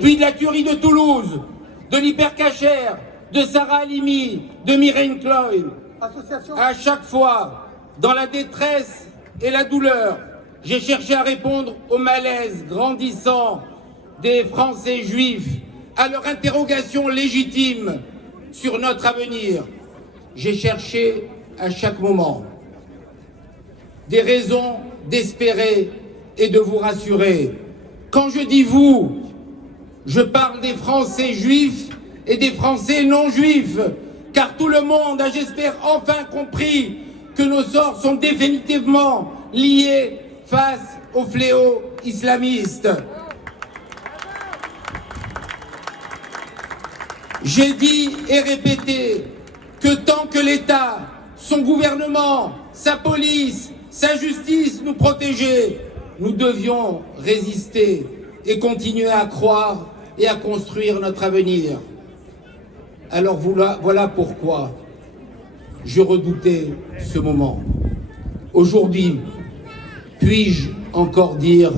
puis de la tuerie de Toulouse, de l'hypercachère, de Sarah Halimi, de Mireille Cloy. À chaque fois, dans la détresse et la douleur, j'ai cherché à répondre au malaise grandissant des Français juifs, à leur interrogation légitime sur notre avenir. J'ai cherché à chaque moment des raisons d'espérer et de vous rassurer. Quand je dis vous, je parle des Français juifs et des Français non juifs, car tout le monde a, j'espère, enfin compris que nos sorts sont définitivement liés face au fléau islamiste. J'ai dit et répété que tant que l'État, son gouvernement, sa police, sa justice nous protégeaient, nous devions résister et continuer à croire et à construire notre avenir. Alors voilà pourquoi je redoutais ce moment. Aujourd'hui, puis-je encore dire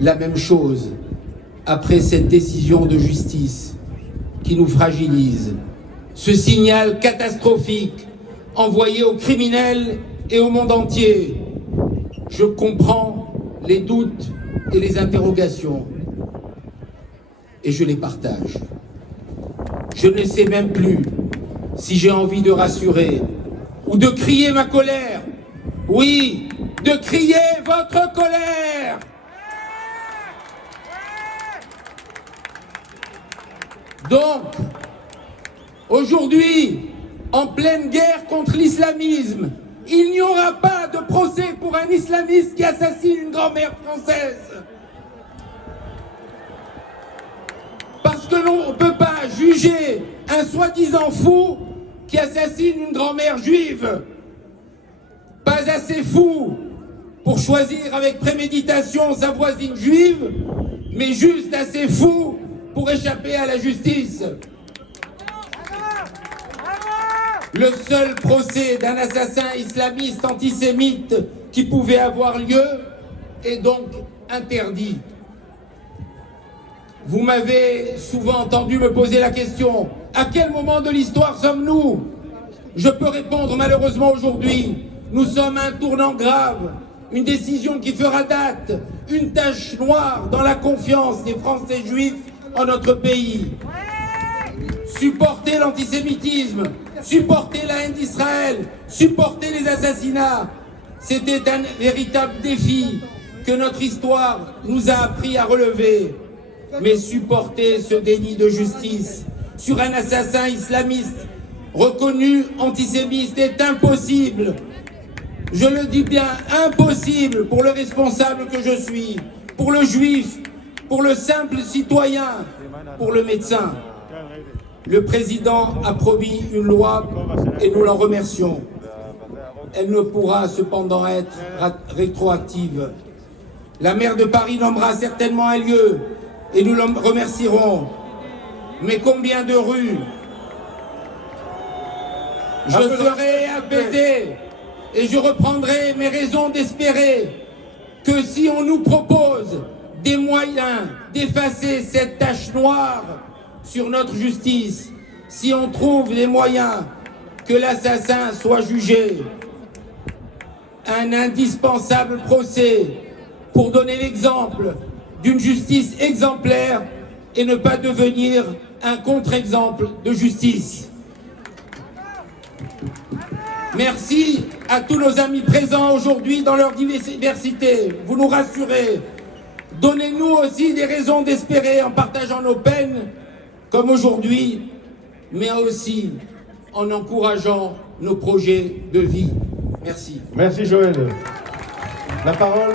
la même chose après cette décision de justice qui nous fragilise, ce signal catastrophique envoyé aux criminels et au monde entier? Je comprends les doutes et les interrogations et je les partage. Je ne sais même plus si j'ai envie de rassurer ou de crier ma colère. Oui, de crier votre colère. Donc, aujourd'hui, en pleine guerre contre l'islamisme, il n'y aura pas de procès pour un islamiste qui assassine une grand-mère française. Parce que l'on ne peut pas juger un soi-disant fou qui assassine une grand-mère juive. Pas assez fou pour choisir avec préméditation sa voisine juive, mais juste assez fou pour échapper à la justice. Le seul procès d'un assassin islamiste antisémite qui pouvait avoir lieu est donc interdit. Vous m'avez souvent entendu me poser la question: à quel moment de l'histoire sommes-nous? Je peux répondre malheureusement aujourd'hui, nous sommes à un tournant grave, une décision qui fera date, une tache noire dans la confiance des Français juifs en notre pays. Supporter l'antisémitisme, supporter la haine d'Israël, supporter les assassinats, c'était un véritable défi que notre histoire nous a appris à relever. Mais supporter ce déni de justice sur un assassin islamiste reconnu antisémite est impossible. Je le dis bien, impossible pour le responsable que je suis, pour le juif, pour le simple citoyen, pour le médecin. Le président a promis une loi et nous l'en remercions. Elle ne pourra cependant être rétroactive. La maire de Paris nommera certainement un lieu et nous le remercierons. Mais combien de rues? Je serai apaisé et je reprendrai mes raisons d'espérer que si on nous propose des moyens d'effacer cette tache noire sur notre justice, si on trouve les moyens que l'assassin soit jugé, un indispensable procès pour donner l'exemple d'une justice exemplaire et ne pas devenir un contre-exemple de justice. Merci à tous nos amis présents aujourd'hui dans leur diversité. Vous nous rassurez. Donnez-nous aussi des raisons d'espérer en partageant nos peines, comme aujourd'hui, mais aussi en encourageant nos projets de vie. Merci. Merci Joël. La parole